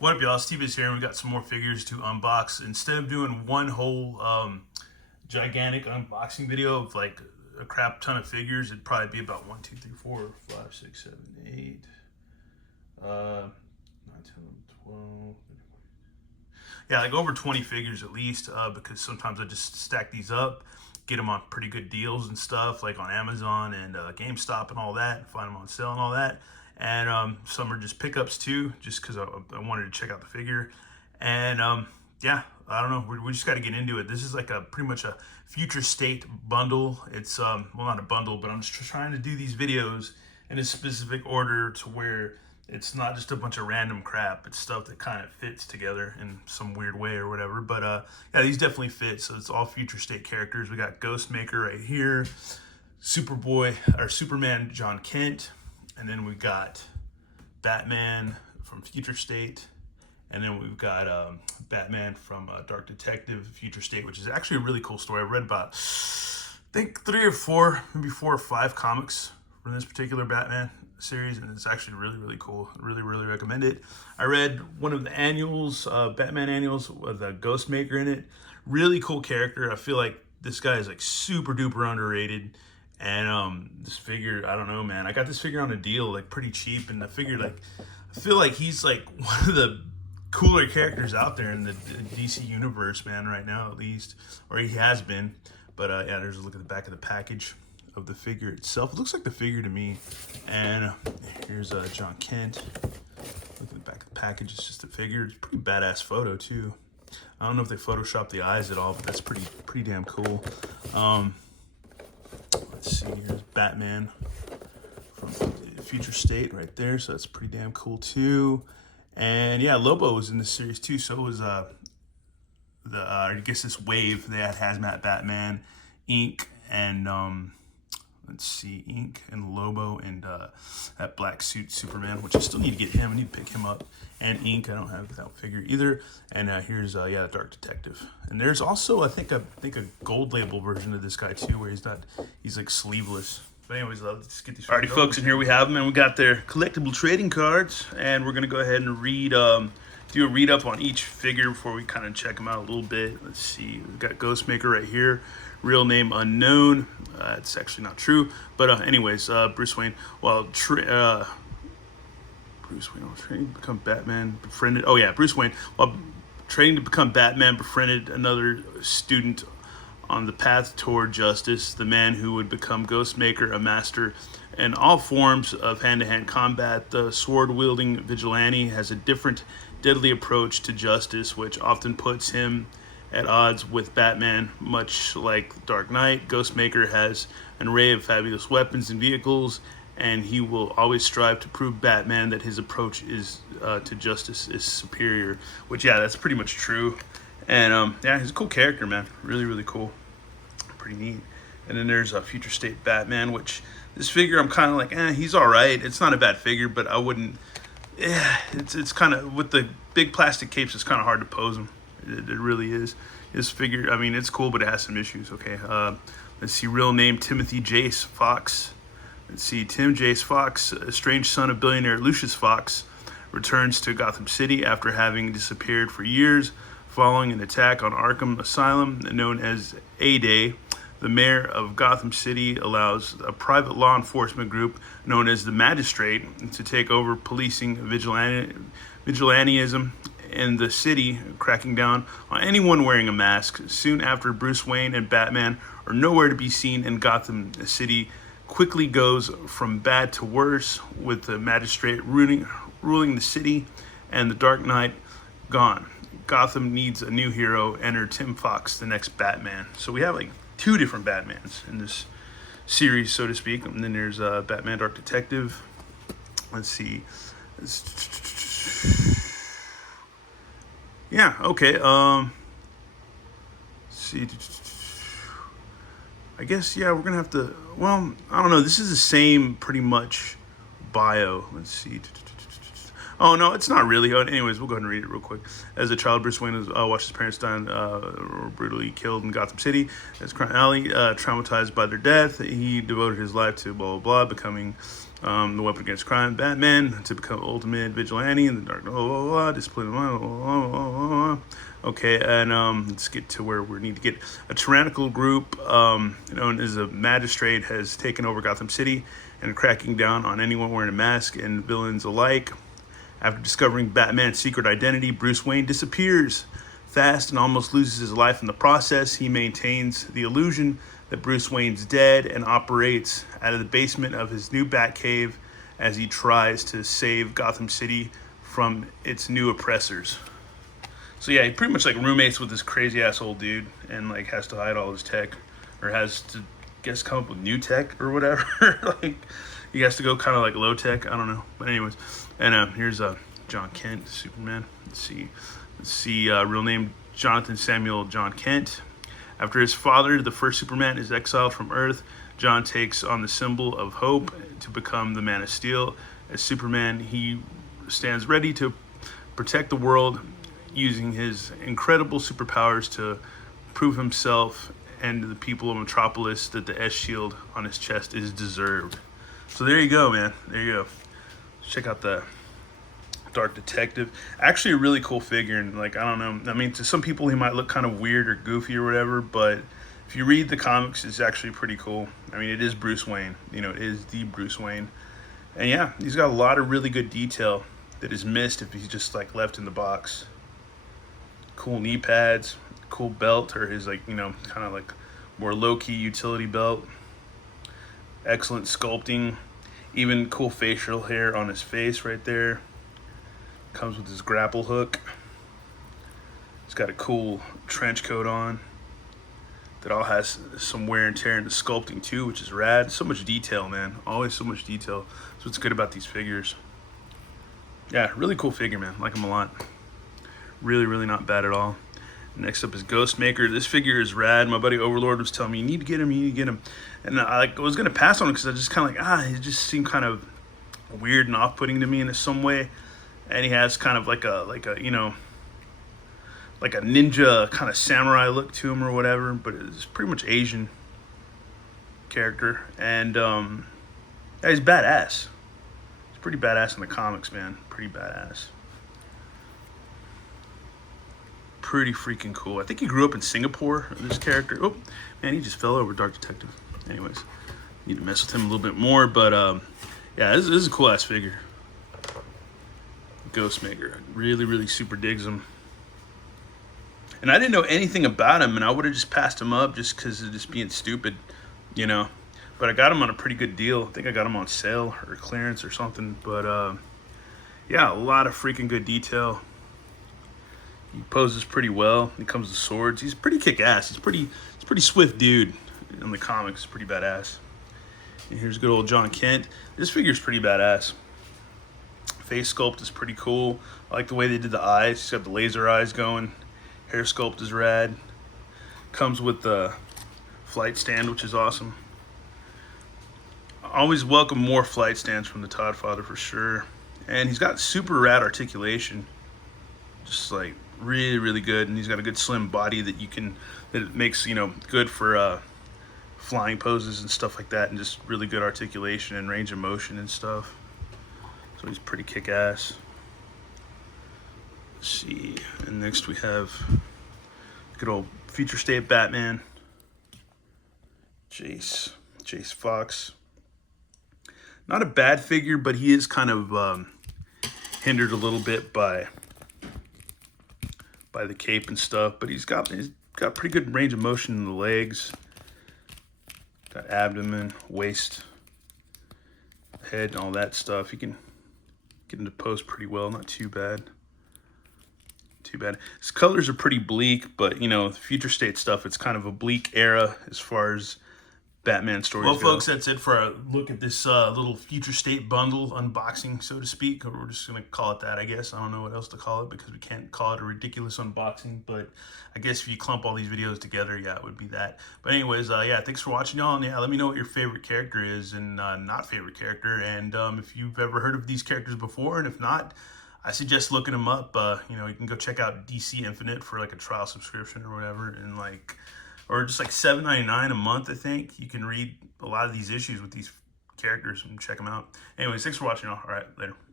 What up, y'all? Steve is here, and we got some more figures to unbox. Instead of doing one whole gigantic unboxing video of like a crap ton of figures, it'd probably be about 1, 2, 3, 4, 5, 6, 7, 8, 9, 10, 12. Yeah, like over 20 figures at least, because sometimes I just stack these up, get them on pretty good deals and stuff, like on Amazon and GameStop and all that, find them on sale and all that. And some are just pickups too, just because I wanted to check out the figure. And yeah, I don't know, we just got to get into it. This is like a pretty much a future state bundle. It's well, not a bundle, but I'm just trying to do these videos in a specific order to where it's not just a bunch of random crap. It's stuff that kind of fits together in some weird way or whatever. But yeah, these definitely fit. So it's all future state characters. We got Ghostmaker right here, Superboy or Superman John Kent, and then we got Batman from Future State, and then we've got Batman from Dark Detective Future State, which is actually a really cool story. I read about, I think 3 or 4, maybe 4 or 5 comics from this particular Batman series, and it's actually really cool. Really recommend it. I read one of the annuals, Batman annuals, with a Ghostmaker in it. Really cool character. I feel like this guy is like super duper underrated. And this figure, I don't know, man. I got this figure on a deal, like pretty cheap, and the figure, like, I feel like he's like one of the cooler characters out there in the DC universe, man, right now at least, or he has been. But yeah, there's a look at the back of the package of the figure itself. It looks like the figure to me. And here's John Kent. Look at the back of the package. It's just a figure. It's a pretty badass photo too. I don't know if they photoshopped the eyes at all, but that's pretty damn cool. Let's see. Here's Batman from Future State right there. So that's pretty damn cool too. And yeah, Lobo was in this series too. So was I guess this wave. They had Hazmat Batman, Ink, and let's see, Ink and Lobo and that black suit Superman, which I still need to get him. I need to pick him up. And Ink, I don't have that figure either. And here's yeah, Dark Detective. And there's also I think a gold label version of this guy too, where he's like sleeveless. But anyways, let's get these. Alrighty, folks, and here we have them, and we got their collectible trading cards, and we're gonna go ahead and read. Do a read up on each figure before we kind of check them out a little bit. Let's see, we've got Ghostmaker right here, real name unknown. It's actually not true, but anyways, Bruce Wayne. Bruce Wayne, while training to become Batman, befriended. Oh yeah, Bruce Wayne, while training to become Batman, befriended another student on the path toward justice. The man who would become Ghostmaker, a master in all forms of hand-to-hand combat, the sword-wielding vigilante has a different, deadly approach to justice, which often puts him at odds with Batman. Much like Dark Knight, Ghostmaker has an array of fabulous weapons and vehicles, and he will always strive to prove Batman that his approach is to justice is superior. Which, yeah, that's pretty much true. And yeah, he's a cool character, man. Really cool. Pretty neat. And then there's a Future State Batman, which this figure I'm kind of like, he's all right. It's not a bad figure, but I wouldn't. Yeah, it's kind of, with the big plastic capes, it's kind of hard to pose him. It really is. This figure, I mean, it's cool, but it has some issues. Okay, let's see. Real name Timothy Jace Fox. Let's see. Tim Jace Fox, a strange son of billionaire Lucius Fox, returns to Gotham City after having disappeared for years following an attack on Arkham Asylum known as A-Day. The mayor of Gotham City allows a private law enforcement group known as the Magistrate to take over policing vigilantism in the city, cracking down on anyone wearing a mask. Soon after, Bruce Wayne and Batman are nowhere to be seen, and Gotham City quickly goes from bad to worse, with the Magistrate ruling the city and the Dark Knight gone. Gotham needs a new hero. Enter Tim Fox, the next Batman. So we have like 2 different Batmans in this series, so to speak. And then there's Batman Dark Detective. Let's see. Yeah, okay. Let's see. I guess, yeah, we're going to have to, well, I don't know. This is the same pretty much bio. Let's see. Oh, no, it's not really. Anyways, we'll go ahead and read it real quick. As a child, Bruce Wayne watched his parents die brutally killed in Gotham City. As Crime Alley, traumatized by their death, he devoted his life to blah, blah, blah, becoming The weapon against crime, Batman, to become ultimate vigilante in the dark. Discipline. Okay, and let's get to where we need to get. A tyrannical group known as a magistrate has taken over Gotham City and cracking down on anyone wearing a mask and villains alike. After discovering Batman's secret identity, Bruce Wayne disappears fast and almost loses his life in the process. He maintains the illusion that Bruce Wayne's dead and operates out of the basement of his new Batcave as he tries to save Gotham City from its new oppressors. So yeah, he pretty much like roommates with this crazy ass old dude and like has to hide all his tech, or has to guess come up with new tech or whatever. Like he has to go kind of like low tech. I don't know, but anyways, and here's John Kent, Superman. Let's see, real name Jonathan Samuel John Kent. After his father, the first Superman, is exiled from Earth, John takes on the symbol of hope to become the Man of Steel. As Superman, he stands ready to protect the world using his incredible superpowers to prove himself and the people of Metropolis that the S shield on his chest is deserved. So there you go, man. There you go. Check out the Dark Detective. Actually a really cool figure, and like, I don't know, I mean, to some people he might look kind of weird or goofy or whatever, but if you read the comics, it's actually pretty cool. I mean, it is Bruce Wayne, you know, it is the Bruce Wayne. And yeah, he's got a lot of really good detail that is missed if he's just like left in the box. Cool knee pads, cool belt, or his like, you know, kind of like more low-key utility belt. Excellent sculpting, even cool facial hair on his face right there. Comes with his grapple hook. He's got a cool trench coat on that all has some wear and tear in the sculpting too, which is rad. So much detail, man. Always so much detail. That's what's good about these figures. Yeah, really cool figure, man. Like him a lot. Really, really not bad at all. Next up is Ghostmaker. This figure is rad. My buddy Overlord was telling me, you need to get him, you need to get him. And I was going to pass on him because I just kind of like, he just seemed kind of weird and off-putting to me in some way. And he has kind of like a you know, like a ninja kind of samurai look to him or whatever, but it's pretty much Asian character. And yeah, he's badass. He's pretty badass in the comics, man. Pretty badass. Pretty freaking cool. I think he grew up in Singapore, this character. Oh, man, he just fell over, Dark Detective. Anyways, need to mess with him a little bit more, but yeah, this is a cool ass figure. Ghostmaker. Really, really super digs him. And I didn't know anything about him, and I would have just passed him up just because of just being stupid, you know. But I got him on a pretty good deal. I think I got him on sale or clearance or something. But yeah, a lot of freaking good detail. He poses pretty well. He comes with swords. He's pretty kick-ass. He's pretty swift dude. In the comics, pretty badass. And here's good old John Kent. This figure's pretty badass. Face sculpt is pretty cool. I like the way they did the eyes. He's got the laser eyes going. Hair sculpt is rad. Comes with the flight stand, which is awesome. I always welcome more flight stands from the Todd Father for sure. And he's got super rad articulation. Just like really, really good. And he's got a good slim body that it makes, you know, good for flying poses and stuff like that. And just really good articulation and range of motion and stuff. So he's pretty kick-ass. Let's see. And next we have good old Future State Batman. Jace Fox. Not a bad figure, but he is kind of hindered a little bit by the cape and stuff. But he's got pretty good range of motion in the legs. Got abdomen, waist, head, and all that stuff. He can get into pose pretty well, not too bad. His colors are pretty bleak, but you know, the Future State stuff, it's kind of a bleak era as far as Batman stories go. Well, folks, that's it for a look at this little Future State bundle unboxing, so to speak. Or we're just going to call it that, I guess. I don't know what else to call it because we can't call it a ridiculous unboxing. But I guess if you clump all these videos together, yeah, it would be that. But anyways, yeah, thanks for watching, y'all. And yeah, let me know what your favorite character is and not favorite character. And if you've ever heard of these characters before, and if not, I suggest looking them up. You know, you can go check out DC Infinite for like a trial subscription or whatever. And like... or just like $7.99 a month, I think. You can read a lot of these issues with these characters and check them out. Anyways, thanks for watching. All right, later.